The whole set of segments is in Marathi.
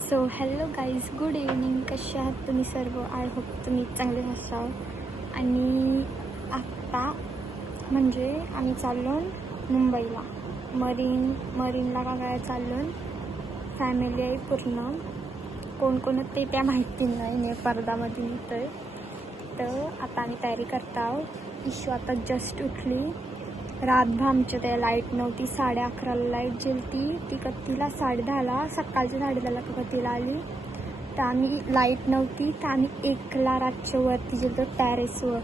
So hello guys, good evening. कसे आहात तुम्ही सर्व? आय होप तुम्ही चांगले असाल. आणि आत्ता म्हणजे आम्ही चाललो मुंबईला मरीनला का काय चाललो. फॅमिली आहे पूर्ण. कोण कोण ते त्या माहिती नाही ने पर्दामध्ये निघतंय. तर आता आम्ही तयारी करत आहोत. इशू आता जस्ट उठली. रातभर आमच्या त्या लाईट नव्हती. 11:30ला लाईट गेली ती कत्तीला 10:30ला सकाळच्या 10:30ला कत्तीला आली. तर आम्ही लाईट नव्हती तर आम्ही 1ला रातच्या वरती गेलो टॅरेसवर.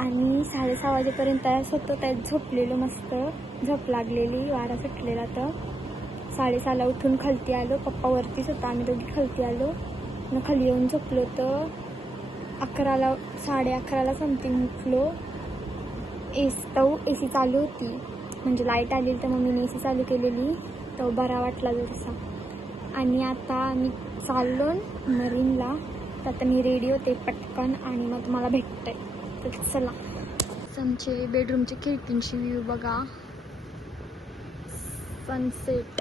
आणि 6:30 वाजेपर्यंत तयार होतो. त्यात झोपलेलो, मस्त झोप लागलेली, वारा सुटलेला. तर 6:30ला उठून खालती आलो. पप्पा वरतीच होता, आम्ही दोघी खालती आलो. मग खाली येऊन झोपलो. तर 11:30ला समथिंग उठलो. एसी चालू होती, म्हणजे लाईट आली तर मम्मीने एसी चालू केलेली. तो बरा वाटला जरासा. आणि आता आम्ही चाललो मरीनला. तर आता मी रेडी होते पटकन आणि मग तुम्हाला भेटते. तर चला. आमचे बेडरूमच्या खिडकींची व्ह्यू बघा. सनसेट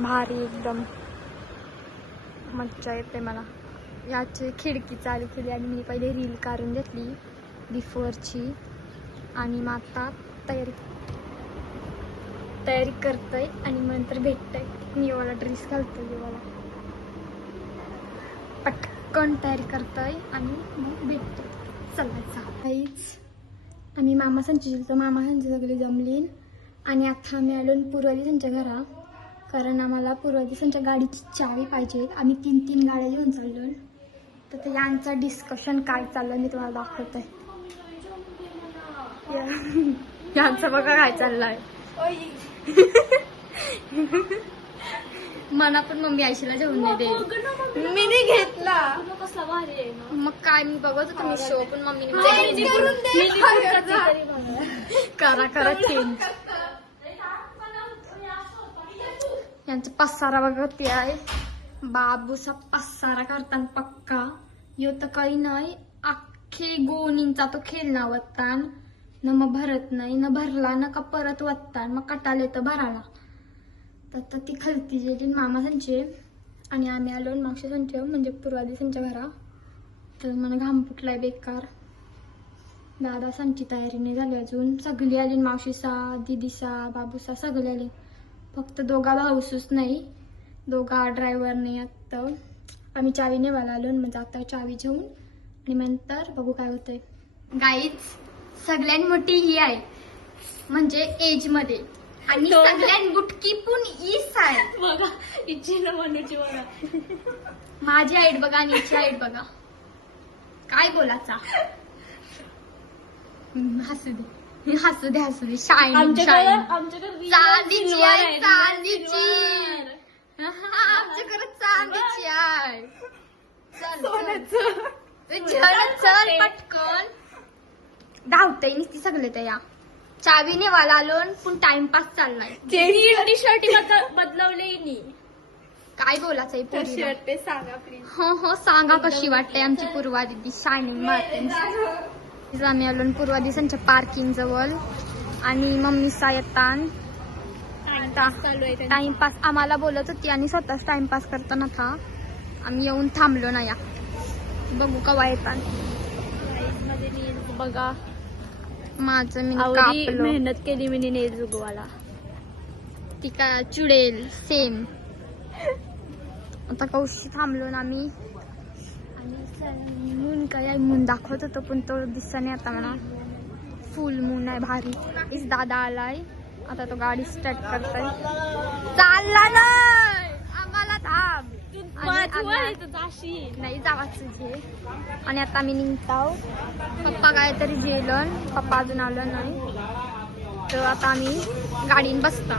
भारी एकदम मज्जा येते मला. याची खिडकी चालू केली आणि मी पहिले रील काढून घेतली बिफोरची. आणि मग आता तयारी करतोय आणि नंतर भेटतोय. मी वाला ड्रेस घालतोय मला. पटकन तयारी करतोय आणि मग भेटतोय. चलायचं काहीच. आम्ही मामा संची गेलो. मामा संची सगळे जमली. आणि आता आम्ही आलो पूर्वादिसांच्या घरा. कारण आम्हाला पूर्वादिसांच्या गाडीची चावी पाहिजे. आम्ही 3 गाड्या घेऊन चाललो. तर यांचा डिस्कशन काय चाललं मी तुम्हाला दाखवतोय. यांचं बघा काय चाललंय. मना पण मम्मी आयशीला जेवण नाही दे. मी नाही घेतला. मग काय मी बघत होतो मी शो, पण मम्मीने करा चेंज. यांचा पसारा बघत आहे. बाबूचा पसारा करताना पक्का यो तर काही नाही. अख्खे गोणींचा तो खेळणा वत्तान न मग भरत नाही, न भरला न का परत वत्तान मग कटाले तर भराला. तर ती खलती गेली मामा संचे. आणि आम्ही आलो मागच्या संचे म्हणजे पूर्वादिसांच्या घरा. तर मला घाम फुटलाय बेकार. दादा सांची तयारी नाही झाली अजून. सगळी आली. मावशीसा, दिदीसा, बाबूसा सगळे आले. फक्त दोघा भाऊसूच नाही. दोघा ड्रायव्हर नाही. आता आम्ही चावी नेवायला आलो. म्हणजे आता चावी घेऊन आणि नंतर बघू काय होतंय. गाईज सगळ्यात मोठी ही आहे म्हणजे एज मध्ये. आणि सगळ्यात बुटकी पण ईस आहे बघा. इच्छी न म्हणूची बघा. माझी हाईट बघा आणि इच्छी हाईट बघा. काय बोलायचा. हसू दे शाईन चांदीची आहे. आमच्याकडे चांदीची आहे. चल पटकन धावतय नुसती सगळे त्या या चावीने वाला आलो. पण टाइमपास चाललाय. टी शर्ट बदलवले. काय बोलायचंय शर्ट ते सांगा प्लीज. हो सांगा कशी वाटते आमची पूर्वा दिदी शायनिंग मारते. आम्ही आलो पूर्वा दिसांच्या पार्किंग जवळ. आणि मम्मी सायतान टाइमपास आम्हाला बोलत होती आणि स्वतःच टाइमपास करताना था आम्ही येऊन थांबलो ना. या बघू कवा येतात. बघा माझं मी मेहनत केली मी नेल जुगवाला. ती का चुडेल सेम. आता कौशी थांबलो ना आम्ही. आणि मून काय मून दाखवत होतो पण तो दिसता नाही आता मला. फुल मून आहे भारी. इस दादा आलाय. आता तो गाडी स्टार्ट करतोय. चालला नाही आम्हाला थांब नाही जावाच तुझे. आणि आता आम्ही निघताव. पप्पा काहीतरी जेलन. पप्पा अजून आलं नाही. तर आता आम्ही गाडीन बसता.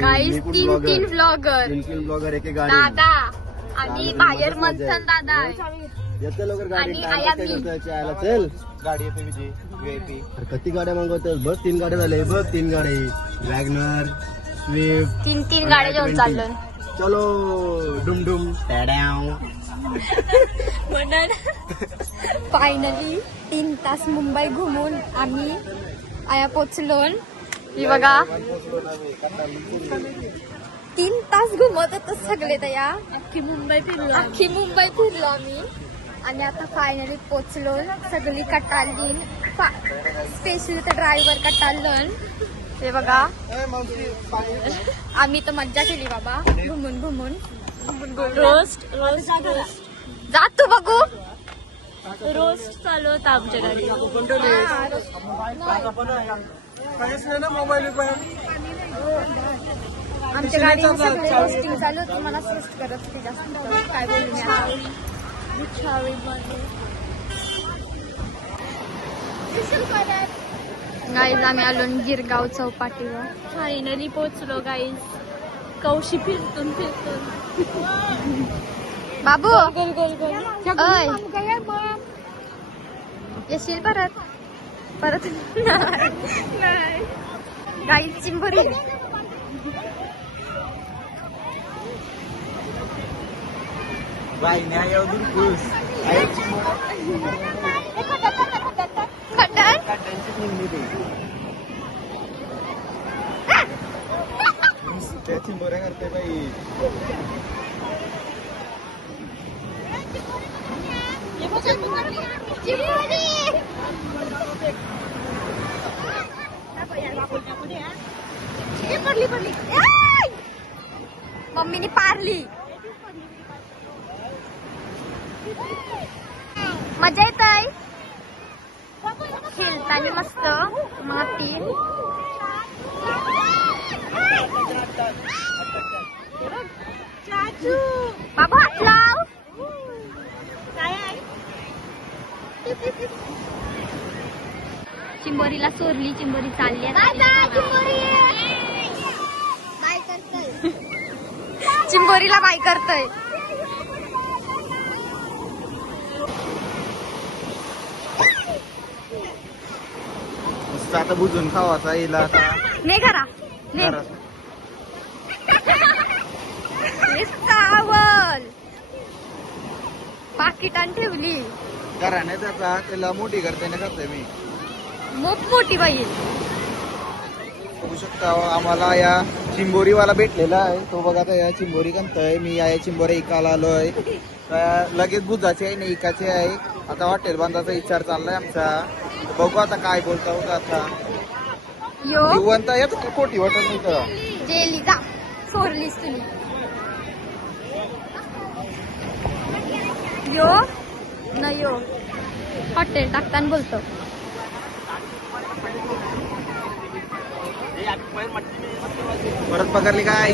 काही 3 ब्लॉगर दादा. आम्ही बाहेर मंथन दादा आणि आया चल गाडी येते विजय VIP. किती गाड्या मागवतात बघ. 3 गाड्या झाल्या बघ. 3 गाड्या वॅगनर स्विफ्ट. 3 गाड्या घेऊन चाललो. चलो डुम फायनली 3 तास मुंबई घुमून आम्ही आया पोचलो. ही बघा 3 तास घुमत होतो सगळे तया. अख्खी मुंबई फिरलो आम्ही आणि आता फायनली पोचलो. सगळी कटाळली, स्पेशली तर ड्रायव्हर कटाळलं. हे बघा आम्ही तर मज्जा केली बाबा घुमून. रोस्ट जातो बघू. रोस्ट चालू होता आमच्या गाडी. आमच्या गाडीने सगळे रोस्टिंग चालू होती. मला रोस्ट करत होती जास्त. काय बोलू मी आता. गाईज आम्ही आलो गिरगाव चौपाटीवर. फायनली पोहोचलो गाईज. कौशी फिरतून बाबू गोल गोल गोल. अय येशील परत नाही. गाईज चिंबोरी. चिंबोऱ्या करते बाई. मम्मीने पारली. मजा येत आहे खेळताना मस्त माती. बाबू हात लाव. चिंबोरीला सोरली. चिंबोरी चालली चिंबोरीला बाय करतय. आता बुजून खावाचा येईल आता. नाही करा चावल पाकिटान ठेवली. घराने त्याचा त्याला मोठी करते ना करते मी. मोठी बाई. बघू शकता आम्हाला या चिंबोरीवाला भेटलेला आहे. तो बघा आता या चिंबोरी कंतय. मी या चिंबोरी इकायला आलोय. लगेच बुजाचे आहे ना इकाचे आहे. आता हॉटेल बांधायचा विचार चाललाय आमचा. बघू आता काय बोलता होता. आता जिवंत येत कोटी वाटत नाही तर जेली जा सोरलीस तुम्ही. यो न यो हॉटेल टाकताना बोलतो. परत पकडली काय.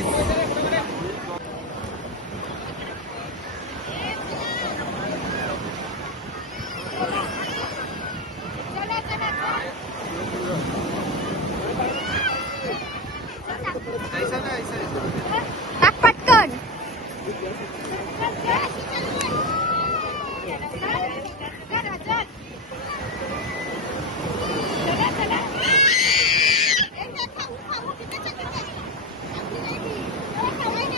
टाक पटकन.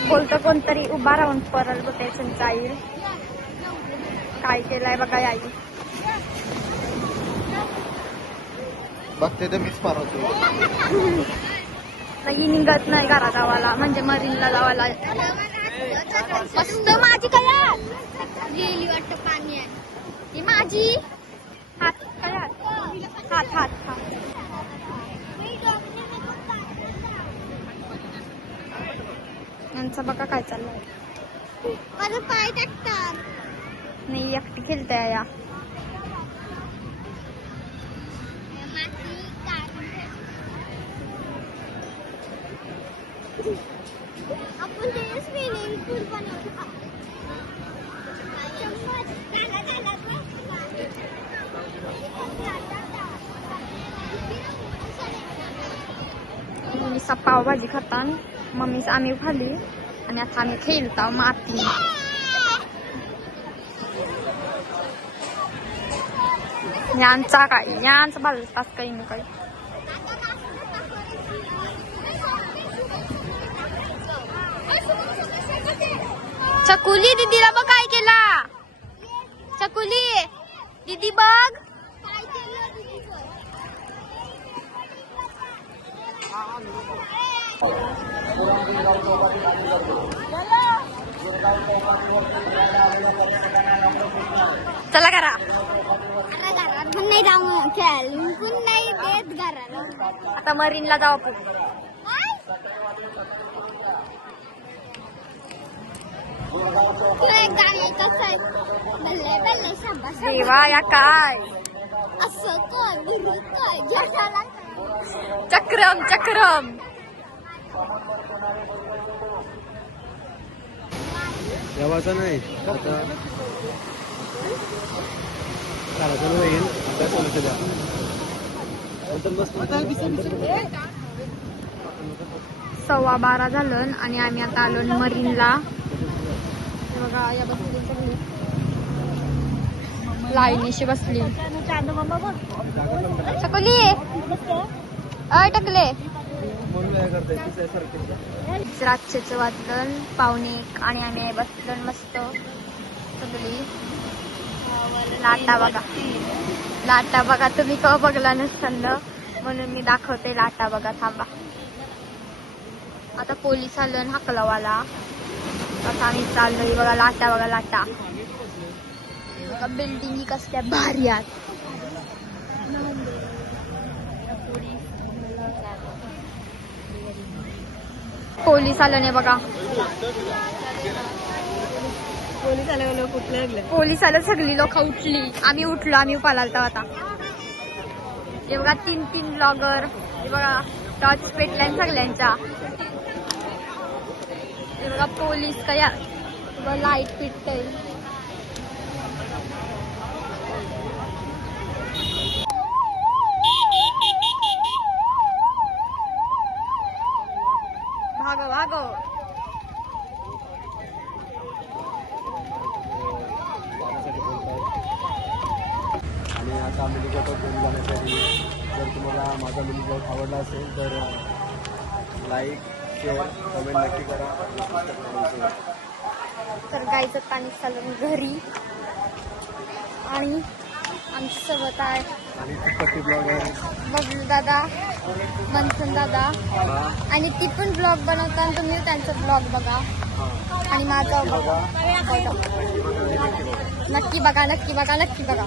बोलतो कोणतरी उभा राहून परल बघायचं जाईल. काय केलंय बघा आई. बघते तर मीच पार होतो. ही निघत नाही घरा जावाला म्हणजे मरीनला जावाला. मस्त माझी कलर गेली वाटत पाणी आहे. ही माझी हात कलर हात. यांचा बघा काय चाललंय. पाय टाकतात नाही. एकटी खेळताय या. आपण ते स्विमिंग पूल बनवतो. मम्मीचा पावभाजी खातान. मम्मीच आम्ही खाली आणि आता आम्ही खेळतो माती. यांचा बाजूच तास काही नाही काही. चकुली दीदीला बघ काय केला. चकुली दीदी बघ. चला करा. घरात पण नाही जाऊ खेळायला पण नाही देत घराला. आता मरीनला जाऊ आपण. तुला एक गाणं आहे, कसं आहे? बल्ले बल्ले शाबा शाबा. देवा या काय असं काय बिरू काय जठाला चक्रम चक्रम. जेवायचं नाही आता चालायचं नाही आता चालू द्या. सव्वा 12 झालं आणि आम्ही आता आलो मरीनला. हे बघा या बसली सगळी लाईनीशी बसली. चकोली अय टकले. रातचेच वाजलं 1:45 आणि आम्ही बसलो मस्त सगळी. लाटा बघा लाटा बघा. तुम्ही कवा बघला नसताना म्हणून मी दाखवते लाटा बघा. थांबा. आता पोलीस आलं हाकलावाला. आता आम्ही चाललोय बघा. लाटा बघा लाटा. बिल्डिंग कसल्या भारी आहेत. पोलीस आलं नाही बघा. पोलीस आलं सगळी लोक उठली. आम्ही उठलो. आम्ही पालालतो आता. हे बघा 3 ब्लॉगर. हे बघा टॉर्च पेटलाय सगळ्यांच्या. हे बघा पोलीस काय लाईट पेटतय. भागो भागो. आणि आता आम्ही निघतो घेऊन जाण्यासाठी. जर तुम्हाला माझा मिनी ब्लॉग आवडला असेल तर लाईक शेअर कमेंट नक्की करा. तर गाईचं पाणी चालून घरी आणि आमची सोबत आहे आणि तिकटी ब्लॉगर बबलू दादा मंथन दादा आणि ती पण ब्लॉग बनवतात. तुम्ही त्यांचा ब्लॉग बघा आणि माझा बघा. नक्की बघा नक्की बघा नक्की बघा.